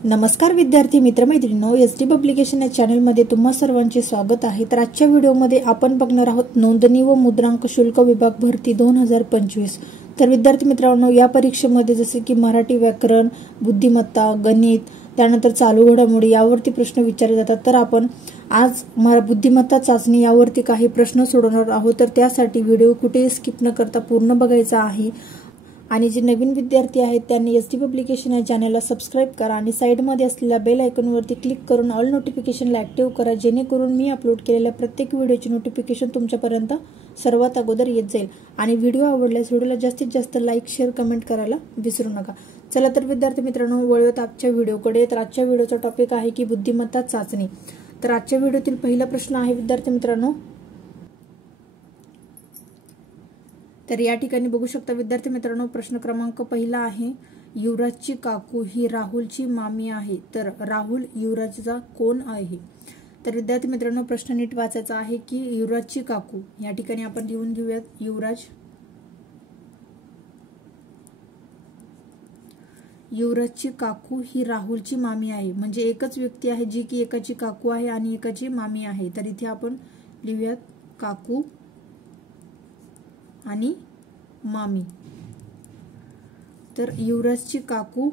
नमस्कार विद्यार्थी मित्रमैत्रिणींनो, ST publication या चॅनलमध्ये तुम्हा सर्वांचे स्वागत आहे। तर आजच्या व्हिडिओमध्ये आपण बघणार आहोत नोंदणी व मुद्रांक शुल्क विभाग भरती 2025। तर विद्यार्थी मित्रांनो, या परीक्षेमध्ये जसे की मराठी व्याकरण, बुद्धिमत्ता, गणित, त्यानंतर चालू घडामोडी यावरती प्रश्न विचारले जातात। तर आपण आज बुद्धिमत्ता चाचणी यावरती काही प्रश्न सोडवणार आहोत। तर त्यासाठी व्हिडिओ कुठेही स्किप न करता पूर्ण बघायचा आहे। आणि जे नवीन विद्यार्थी आहेत त्यांनी एसटी पब्लिकेशन या चॅनलला सबस्क्राइब करा आणि साइडमध्ये असलेल्या बेल आयकॉनवरती क्लिक करून ऑल नोटिफिकेशनला ऍक्टिव्ह करा, जेणेकरून मी अपलोड केलेल्या प्रत्येक व्हिडिओची नोटिफिकेशन तुमच्यापर्यंत सर्वात अगोदर येत जाईल। आणि व्हिडिओ आवडल्यास व्हिडिओला जास्तीत जास्त लाईक, शेअर, कमेंट करायला विसरू नका। चला तर विद्यार्थी मित्रांनो, वळूयात आजच्या व्हिडिओकडे। तर आजच्या व्हिडिओचा टॉपिक आहे की बुद्धिमत्ता चाचणी। तर आजच्या व्हिडिओतील पहिला प्रश्न आहे विद्यार्थी मित्रांनो, तर या ठिकाणी बघू शकता विद्यार्थी मित्रांनो, प्रश्न क्रमांक पहिला आहे, युवराजची काकू ही राहुलची मामी आहे, तर राहुल युवराजचा कोण आहे? तर विद्यार्थी मित्रांनो, प्रश्न नीट वाचायचा आहे की युवराजची काकू, या ठिकाणी आपण लिहून घेऊयात युवराजची काकू ही राहुलची मामी आहे। म्हणजे एकच व्यक्ती आहे जी की एकाची काकू आहे आणि एकाची मामी आहे। तर इथे आपण लिहूयात काकू आणि मामी। तर युवराजची काकू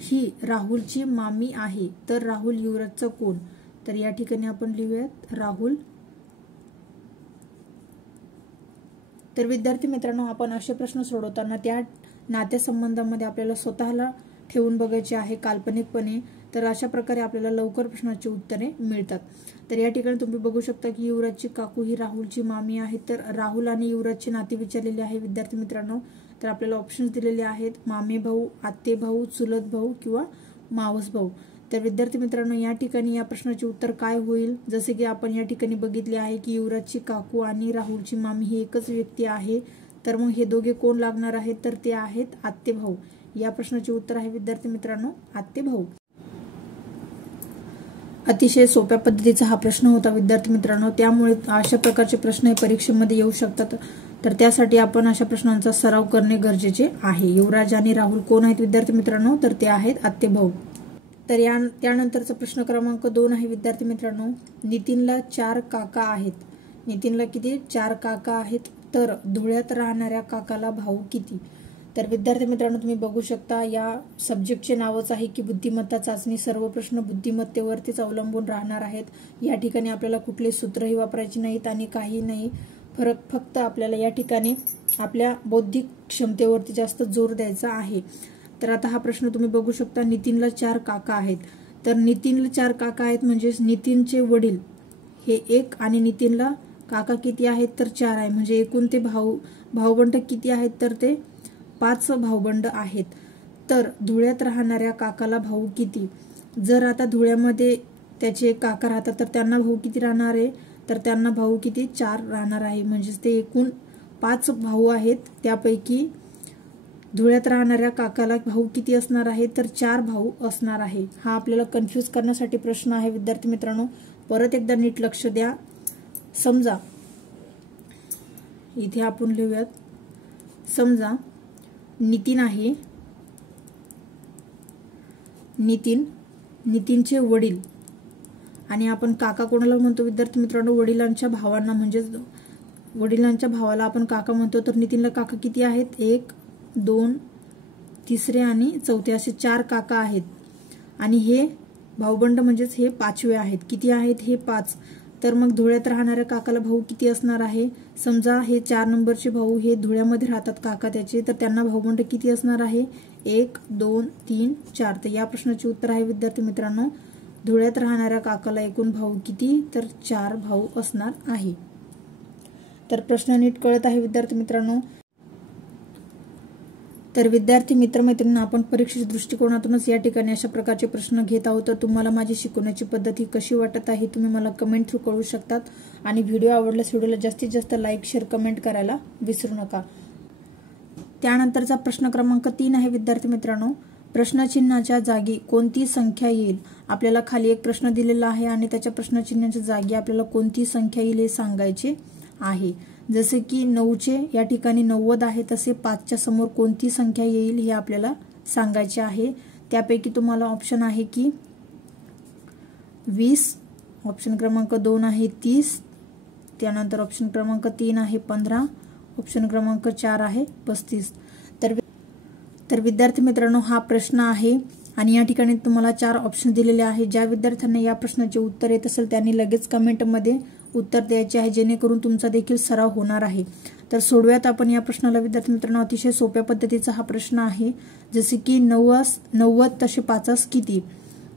ही राहुलची मामी आहे, तर राहुल युवराजचा कोण? तर या ठिकाणी आपण लिहूयात राहुल। तर विद्यार्थी मित्रांनो, आपण असे प्रश्न सोडवताना त्या नात्यासंबंधामध्ये आपल्याला स्वतःला ठेवून बघायचे आहे काल्पनिकपणे। तर अशा प्रकारे आपल्याला लवकर प्रश्नाची उत्तरे मिळतात। तर या ठिकाणी तुम्ही बघू शकता की युवराजची काकू ही राहुलची मामी आहे। तर राहुल आणि युवराजचे नाते विचारलेले आहे विद्यार्थी मित्रांनो। तर आपल्याला ऑप्शन्स दिलेले आहेत, मामे भाऊ, आत्ते भाऊ, चुलत भाऊ किंवा मावस भाऊ। तर विद्यार्थी मित्रांनो, या ठिकाणी या प्रश्नाचे उत्तर काय होईल? जसे की आपण या ठिकाणी बघितले आहे की युवराजची काकू आणि राहुलची मामी ही एकच व्यक्ती आहे, तर मग हे दोघे कोण लागणार आहेत? तर ते आहेत आत्ते भाऊ। या प्रश्नाचे उत्तर आहे विद्यार्थी मित्रांनो आत्ते भाऊ। अतिशय सोप्या पद्धतीचा हा प्रश्न होता विद्यार्थी मित्रांनो, त्यामुळे अशा प्रकारचे प्रश्न परीक्षेमध्ये येऊ शकतात। तर त्यासाठी आपण अशा प्रश्नांचा सराव करणे गरजेचे आहे। युवराज आणि राहुल कोण आहेत विद्यार्थी मित्रांनो? तर ते आहेत आत्ते भाऊ। तर त्यानंतरचा प्रश्न क्रमांक 2 आहे विद्यार्थी मित्रांनो, नितीनला 4 काका आहेत। नितीनला किती? 4 काका आहेत, तर धुळ्यात राहणाऱ्या काकाला भाऊ किती? तर विद्यार्थी मित्रांनो, तुम्ही बघू शकता या सब्जेक्टचे नावच आहे की बुद्धिमत्ता चाचणी। सर्व प्रश्न बुद्धिमत्तेवरतीच अवलंबून राहणार आहेत। या ठिकाणी आपल्याला कुठले सूत्रही वापरायचे नाहीत आणि काही नाही, फक्त आपल्याला या ठिकाणी आपल्या बौद्धिक क्षमतेवरती जास्त जोर द्यायचा आहे। तर आता हा प्रश्न तुम्ही बघू शकता, नितीनला 4 काका आहेत। तर नितीनला 4 काका आहेत म्हणजे नितीनचे वडील हे 1 आणि नितीनला काका किती आहेत? तर 4 आहे। म्हणजे एकूण ते भाऊबंड किती आहेत? तर ते 5 भाऊबंड आहेत। तर धुळ्यात राहणाऱ्या काकाला भाऊ किती? जर आता धुळ्यामध्ये त्याचे काका राहतात तर त्यांना भाऊ किती राहणार आहे? तर त्यांना भाऊ किती? 4 राहणार आहे। म्हणजेच ते एकूण 5 भाऊ आहेत, त्यापैकी धुळ्यात राहणाऱ्या काकाला भाऊ किती असणार आहे? तर 4 भाऊ असणार आहे। हा आपल्याला कन्फ्यूज करण्यासाठी प्रश्न आहे विद्यार्थी मित्रांनो, परत एकदा नीट लक्ष द्या। समजा इथे आपण लिहूयात, समजा नितीन आहे, नितीनचे वडील, आणि आपण काका कोणाला म्हणतो विद्यार्थी मित्रांनो? वडिलांच्या भावांना, म्हणजे वडिलांच्या भावाला आपण काका म्हणतो। तर नितीनला काका किती आहेत? 1, 2, तिसरे आणि चौथे असे 4 काका आहेत आणि हे भाऊबंड म्हणजेच हे 5वे आहेत। किती आहेत? हे 5। तर मग धुळ्यात राहणाऱ्या काकाला भाऊ किती असणार आहे? समजा हे 4 नंबरचे भाऊ हे धुळ्यामध्ये राहतात काका त्याचे, तर त्यांना भाऊबंड किती असणार आहे? 1, 2, 3, 4। तर या प्रश्नाचे उत्तर आहे विद्यार्थी मित्रांनो, धुळ्यात राहणाऱ्या काकाला एकूण भाऊ किती? तर 4 भाऊ असणार आहे। तर प्रश्न नीट कळत आहे विद्यार्थी मित्रांनो। तर विद्यार्थी मित्रमैत्रिणींना, आपण परीक्षेच्या दृष्टिकोनातूनच या ठिकाणी अशा प्रकारचे प्रश्न घेत आहोत। तर तुम्हाला माझी शिकवण्याची पद्धत ही कशी वाटत आहे तुम्ही मला कमेंट थ्रू कळू शकतात। आणि व्हिडिओ आवडल्यास व्हिडिओला जास्तीत जास्त लाईक, शेअर, कमेंट करायला विसरू नका। त्यानंतरचा प्रश्न क्रमांक 3 आहे विद्यार्थी मित्रांनो, प्रश्नचिन्हाच्या जागी कोणती संख्या येईल? आपल्याला खाली एक प्रश्न दिलेला आहे आणि त्याच्या प्रश्नचिन्हाच्या जागी आपल्याला कोणती संख्या येईल हे सांगायचे आहे। जसे की 9चे या ठिकाणी 90 आहे, तसे 5च्या समोर कोणती संख्या येईल हे आपल्याला सांगायचे आहे। त्यापैकी तुम्हाला ऑप्शन आहे की 20, ऑप्शन क्रमांक 2 आहे 30, त्यानंतर ऑप्शन क्रमांक 3 आहे 15, ऑप्शन क्रमांक 4 आहे 35। तर विद्यार्थी मित्रांनो हा प्रश्न आहे आणि या ठिकाणी तुम्हाला 4 ऑप्शन दिलेले आहे। ज्या विद्यार्थ्यांना या प्रश्नाचे उत्तर येत असेल त्यांनी लगेच कमेंटमध्ये उत्तर द्यायचे आहे, जेणेकरून तुमचा देखील सराव होणार आहे। तर सोडव्यात आपण या प्रश्नाला विद्यार्थी मित्रांनो। अतिशय सोप्या पद्धतीचा हा प्रश्न आहे, जसे की 90 तसे 50 किती।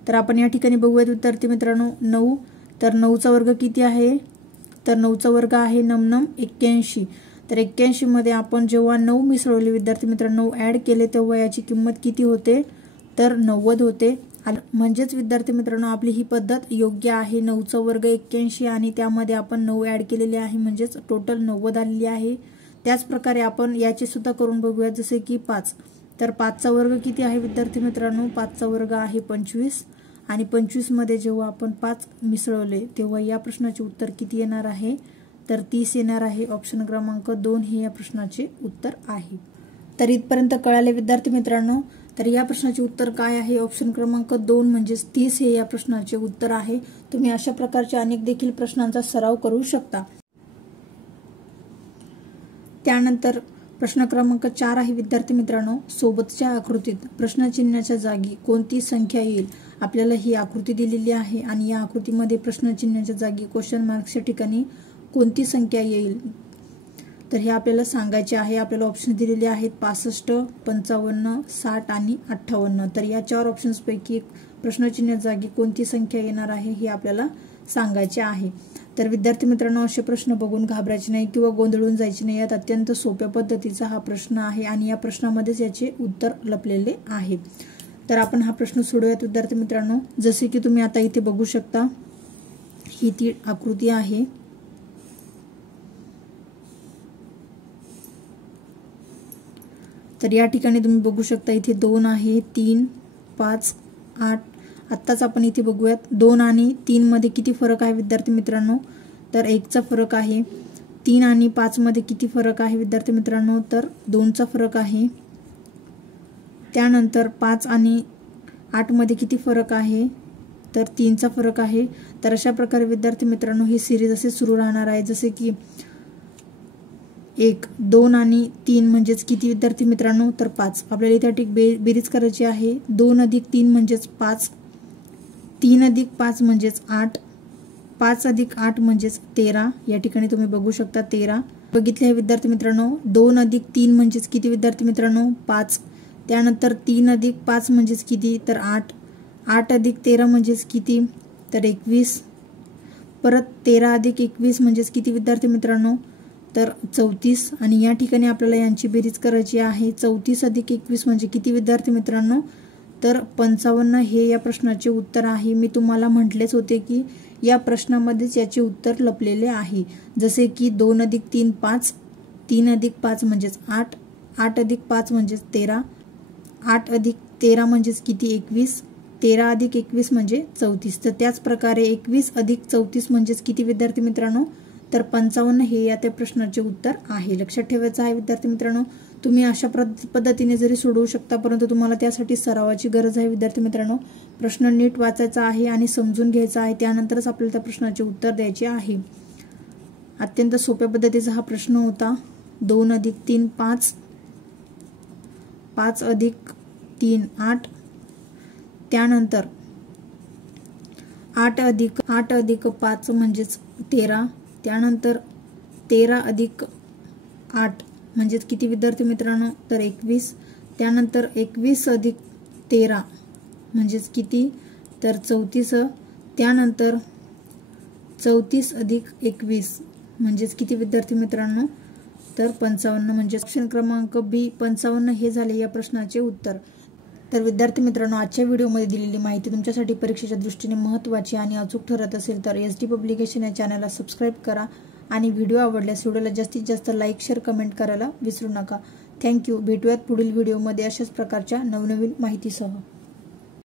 तर आपण या ठिकाणी बघूयात विद्यार्थी मित्रांनो 9, तर 9चा वर्ग किती आहे, तर 9चा वर्ग आहे 9 81। तर 81 मध्ये आपण जेव्हा 9 मिसळवले विद्यार्थी मित्रांनो, ऍड केले तेव्हा याची किंमत किती होते, तर 90 होते। म्हणजेच विद्यार्थी मित्रांनो आपली ही पद्धत योग्य आहे। 9चा वर्ग 81 आणि त्यामध्ये आपण 9 ऍड केलेले आहे, म्हणजेच टोटल 90 आलेली आहे। त्याच प्रकारे आपण याचे सुद्धा करून बघूया, जसे की 5, तर 5चा वर्ग किती आहे विद्यार्थी मित्रांनो, 5चा वर्ग आहे 25 आणि 25 मध्ये जेव्हा आपण 5 मिसळवले तेव्हा या प्रश्नाचे उत्तर किती येणार आहे, तर 30 येणार आहे। ऑप्शन क्रमांक 2 हे या प्रश्नाचे उत्तर आहे। तर इथपर्यंत कळाले विद्यार्थी मित्रांनो। तर या प्रश्नाचे उत्तर काय आहे, ऑप्शन क्रमांक 2 म्हणजे 30 हे या प्रश्नाचे उत्तर आहे। तुम्ही अशा प्रकारचे अनेक देखील प्रश्नांचा सराव करू शकता। त्यानंतर प्रश्न क्रमांक 4 आहे विद्यार्थी मित्रांनो, सोबतच्या आकृतीत प्रश्नचिन्हाच्या जागी कोणती संख्या येईल। आपल्याला ही आकृती दिलेली आहे आणि या आकृतीमध्ये प्रश्नचिन्हाच्या जागी क्वेश्चन मार्कच्या ठिकाणी कोणती संख्या येईल तर हे आपल्याला सांगायचे आहे। आपल्याला ऑप्शन दिलेले आहेत 65, 55, 60 आणि 58। तर या 4 ऑप्शन्स पैकी प्रश्नचिन्ह जागी कोणती संख्या येणार आहे हे आपल्याला सांगायचे आहे। तर विद्यार्थी मित्रांनो असे प्रश्न बघून घाबरायचे नाही किंवा गोंधळून जायचे नाही। यात अत्यंत सोप्या पद्धतीचा हा प्रश्न आहे आणि या प्रश्नामध्येच याचे उत्तर लपलेले आहे। तर आपण हा प्रश्न सोडवूयात विद्यार्थी मित्रांनो। जसे की तुम्ही आता इथे बघू शकता, ही ती आकृती आहे। तर या ठिकाणी तुम्ही बघू शकता इथे 2 आहे, 3, 5, 8। आत्ताच आपण इथे बघूयात 2 आणि 3 मध्ये किती फरक आहे विद्यार्थी मित्रांनो, तर 1चा फरक आहे। 3 आणि 5 मध्ये किती फरक आहे विद्यार्थी मित्रांनो, तर 2चा फरक आहे। त्यानंतर 5 आणि 8 मध्ये किती फरक आहे, तर 3चा फरक आहे। तर अशा प्रकारे विद्यार्थी मित्रांनो ही सिरीज असे सुरू राहणार आहे, जसे की 1, 2 आणि 3 म्हणजेच किती विद्यार्थी मित्रांनो, तर 5। आपल्याला इथे बेरीज करायची आहे। 2 अधिक 3 म्हणजेच 5, 3 अधिक 5 म्हणजेच 8, 5 अधिक 8 म्हणजेच 13। या ठिकाणी तुम्ही बघू शकता 13 बघितले आहे विद्यार्थी मित्रांनो। 2 अधिक 3 म्हणजेच किती विद्यार्थी मित्रांनो, 5। त्यानंतर 3 अधिक 5 म्हणजेच किती, तर 8, 8 अधिक 13 म्हणजेच किती, तर 21। परत 13 अधिक 21 म्हणजेच किती विद्यार्थी मित्रांनो, तर 34। आणि या ठिकाणी आपल्याला यांची बेरीज करायची आहे। 34 अधिक 21 म्हणजे किती विद्यार्थी मित्रांनो, तर 55 हे या प्रश्नाचे उत्तर आहे। मी तुम्हाला म्हटलेच होते की या प्रश्नामध्येच याचे उत्तर लपलेले आहे। जसे की 2 अधिक 3 5, 3 अधिक 5 म्हणजेच 8, 8 अधिक 5 म्हणजेच 13, 8 अधिक 13 म्हणजेच किती 21, 13 अधिक 21 म्हणजे 34। तर त्याच प्रकारे 21 अधिक 34 म्हणजेच किती विद्यार्थी मित्रांनो, तर 55 हे या त्या प्रश्नाचे उत्तर आहे। लक्षात ठेवायचं आहे विद्यार्थी मित्रांनो। तुम्ही अशा पद्धतीने जरी सोडवू शकता, परंतु तुम्हाला त्यासाठी सरावाची गरज आहे विद्यार्थी मित्रांनो। प्रश्न नीट वाचायचा आहे आणि समजून घ्यायचा आहे, त्यानंतरच आपल्याला त्या प्रश्नाचे उत्तर द्यायचे आहे। अत्यंत सोप्या पद्धतीचा हा प्रश्न होता। 2 अधिक 3 5, 5 अधिक 3 8, त्यानंतर 8 अधिक 5 म्हणजेच 13, त्यानंतर 13 अधिक 8 म्हणजेच किती विद्यार्थी मित्रांनो, तर 21। त्यानंतर 21 अधिक 13 म्हणजेच किती, तर 34। त्यानंतर 34 अधिक 21 म्हणजेच किती विद्यार्थी मित्रांनो, तर 55। म्हणजे ऑप्शन क्रमांक बी 55 हे झाले या प्रश्नाचे उत्तर। तर विद्यार्थी मित्रांनो आजच्या व्हिडिओमध्ये दिलेली माहिती तुमच्यासाठी परीक्षेच्या दृष्टीने महत्त्वाची आणि अचूक ठरत असेल तर एसडी पब्लिकेशन या चॅनलला सबस्क्राइब करा आणि व्हिडिओ आवडल्यास व्हिडिओला जास्तीत जास्त लाईक शेअर कमेंट करायला विसरू नका। थँक्यू। भेटूयात पुढील व्हिडिओमध्ये अशाच प्रकारच्या नवनवीन माहितीसह।